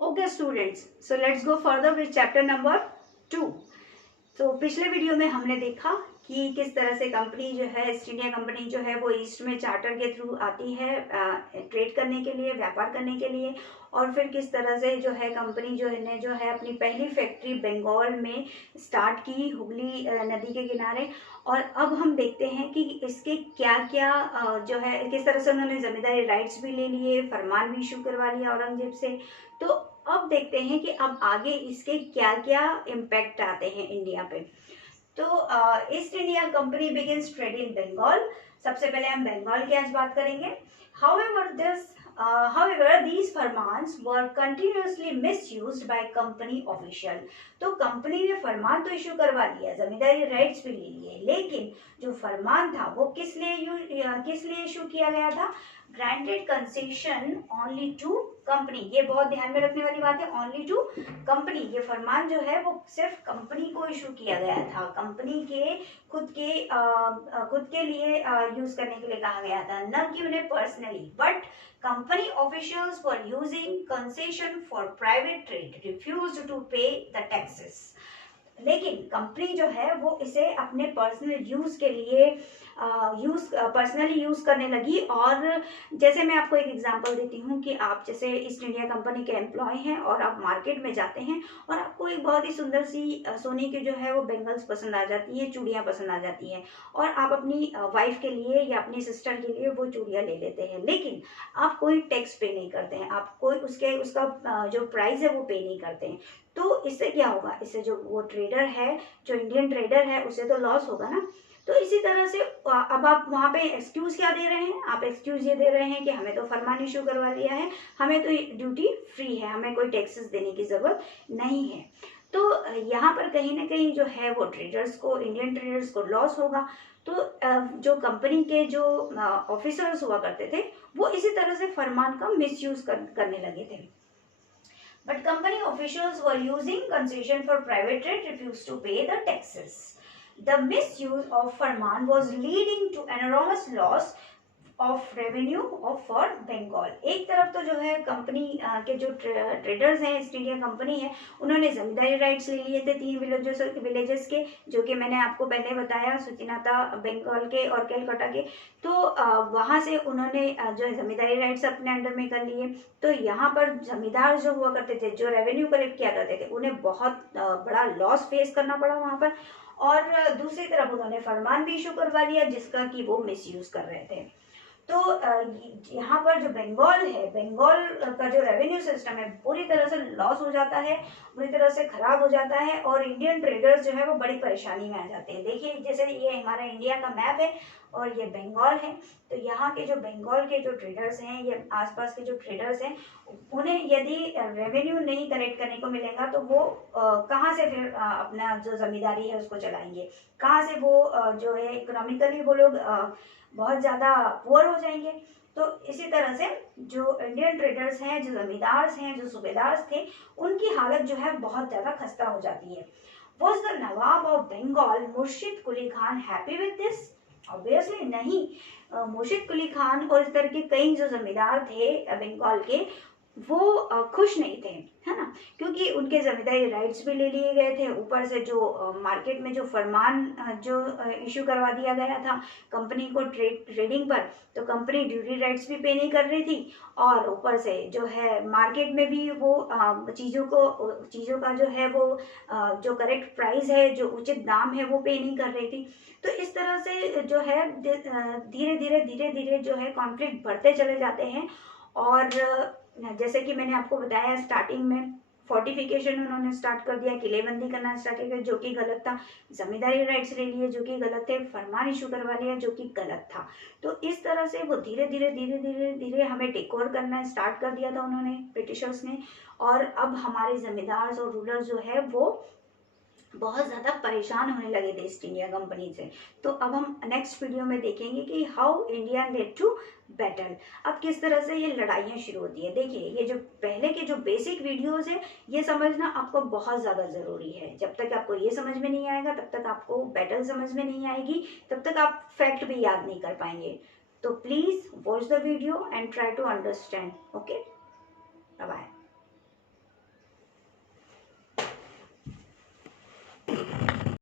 Okay students, so let's go further with chapter number 2. तो पिछले video में हमने देखा कि किस तरह से कंपनी जो है, ईस्ट इंडिया कंपनी जो है वो ईस्ट में चार्टर के थ्रू आती है ट्रेड करने के लिए, व्यापार करने के लिए, और फिर किस तरह से जो है कंपनी जो है अपनी पहली फैक्ट्री बंगाल में स्टार्ट की, हुगली नदी के किनारे। और अब हम देखते हैं कि इसके क्या क्या जो है, किस तरह से उन्होंने जमींदारी राइट्स भी ले लिए, फरमान भी इशू करवा लिया औरंगजेब से। तो अब देखते हैं कि अब आगे इसके क्या क्या इम्पैक्ट आते हैं इंडिया पे। तो East India Company begins trade in Bengal. सबसे पहले हम बंगाल की आज बात करेंगे। However, these फरमान्स were continuously misused by company official। तो कंपनी ने फरमान तो इशू करवा लिया, जमींदारी राइट्स भी ले लिए, लेकिन जो फरमान था वो किस लिए इशू किया गया था? Granted concession only to company. ये बहुत ध्यान में रखने वाली बात है, ओनली टू कंपनी। ये फरमान जो है वो सिर्फ कंपनी को इशू किया गया था, कंपनी के खुद के लिए यूज करने के लिए कहा गया था, न कि उन्हें personally. But company officials were using concession for private trade, refused to pay the taxes. लेकिन कंपनी जो है वो इसे अपने पर्सनल यूज के लिए पर्सनली यूज करने लगी। और जैसे मैं आपको एक एग्जांपल देती हूँ कि आप जैसे ईस्ट इंडिया कंपनी के एम्प्लॉय हैं और आप मार्केट में जाते हैं और आपको एक बहुत ही सुंदर सी सोने की जो है वो बैंगल्स पसंद आ जाती है, चूड़ियाँ पसंद आ जाती हैं, और आप अपनी वाइफ के लिए या अपनी सिस्टर के लिए वो चूड़ियाँ ले लेते हैं, लेकिन आप कोई टैक्स पे नहीं करते हैं, आप कोई उसका जो प्राइस है वो पे नहीं करते हैं। तो इससे क्या होगा? इससे जो वो ट्रेडर है, जो इंडियन ट्रेडर है, उसे तो लॉस होगा ना। तो इसी तरह से अब आप वहाँ पे एक्सक्यूज क्या दे रहे हैं? आप एक्सक्यूज ये दे रहे हैं कि हमें तो फरमान इशू करवा लिया है, हमें तो ड्यूटी फ्री है, हमें कोई टैक्सेस देने की जरूरत नहीं है। तो यहाँ पर कहीं ना कहीं जो है वो ट्रेडर्स को, इंडियन ट्रेडर्स को लॉस होगा। तो जो कंपनी के जो ऑफिसर्स हुआ करते थे वो इसी तरह से फरमान का मिसयूज करने लगे थे। But company officials were using concession for private trade, refused to pay the taxes. The misuse of Farman was leading to enormous loss of revenue of for Bengal. एक तरफ तो जो है कंपनी के जो ट्रेडर्स हैं, ईस्ट इंडिया कंपनी है, उन्होंने जमींदारी राइट्स ले लिए थे 3 विलेजेस के, जो कि मैंने आपको पहले बताया, सुचिनाता, बंगाल के और कैलकाटा के। तो वहाँ से उन्होंने जो है जमींदारी राइट्स अपने अंडर में कर लिए। तो यहाँ पर जमींदार जो हुआ करते थे, जो रेवेन्यू कलेक्ट किया करते थे, उन्हें बहुत बड़ा लॉस फेस करना पड़ा वहाँ पर। और दूसरी तरफ उन्होंने फरमान भी इशू करवा लिया जिसका कि वो मिसयूज कर रहे थे। तो यहाँ पर जो बंगाल है, बंगाल का जो रेवेन्यू सिस्टम है पूरी तरह से लॉस हो जाता है, पूरी तरह से खराब हो जाता है, और इंडियन ट्रेडर्स जो है वो बड़ी परेशानी में आ जाते हैं। देखिए जैसे ये हमारा इंडिया का मैप है और ये बंगाल है। तो यहाँ के जो बंगाल के जो ट्रेडर्स हैं, ये आसपास के जो ट्रेडर्स हैं, उन्हें यदि रेवेन्यू नहीं कलेक्ट करने को मिलेगा तो वो कहाँ से फिर अपना जो जमींदारी है उसको चलाएंगे, कहाँ से वो जो है इकोनॉमिकली वो लोग बहुत ज़्यादा पुअर हो जाएंगे। तो इसी तरह से जो इंडियन ट्रेडर्स हैं, जो जमींदार हैं, जो सूबेदार थे, उनकी हालत जो है बहुत ज़्यादा खस्ता हो जाती है। Was the Nawab of Bengal Murshid Quli Khan happy with this? Obviously नहीं। मुर्शिद कुली खान और इस तरह के कई जो जमींदार थे बंगाल के, वो खुश नहीं थे, है ना, क्योंकि उनके जमींदारी राइट्स भी ले लिए गए थे, ऊपर से जो मार्केट में जो फरमान जो इशू करवा दिया गया था कंपनी को ट्रेडिंग पर, तो कंपनी ड्यूटी राइट्स भी पे नहीं कर रही थी, और ऊपर से जो है मार्केट में भी वो चीज़ों का जो है वो जो करेक्ट प्राइस है, जो उचित दाम है, वो पे नहीं कर रही थी। तो इस तरह से जो है धीरे धीरे जो है कॉन्फ्लिक्ट बढ़ते चले जाते हैं। और जैसे कि मैंने आपको बताया स्टार्टिंग में, फोर्टिफिकेशन उन्होंने स्टार्ट कर दिया, किलेबंदी करना स्टार्ट किया जो कि गलत था, जमींदारी राइट्स ले लिए जो कि गलत थे, फरमान इशू करवा लिया जो कि गलत था। तो इस तरह से वो धीरे धीरे हमें टेक ओवर करना स्टार्ट कर दिया था उन्होंने, ब्रिटिशर्स ने। और अब हमारे जमींदार और रूलर जो है वो बहुत ज़्यादा परेशान होने लगे थे ईस्ट इंडिया कंपनी से। तो अब हम नेक्स्ट वीडियो में देखेंगे कि how India led to battle, अब किस तरह से ये लड़ाइयाँ शुरू होती है। देखिए ये जो पहले के जो बेसिक वीडियोस है, ये समझना आपको बहुत ज़्यादा ज़रूरी है। जब तक आपको ये समझ में नहीं आएगा तब तक आपको बैटल समझ में नहीं आएगी, तब तक आप फैक्ट भी याद नहीं कर पाएंगे। तो please watch the video and try to understand. Okay, bye bye.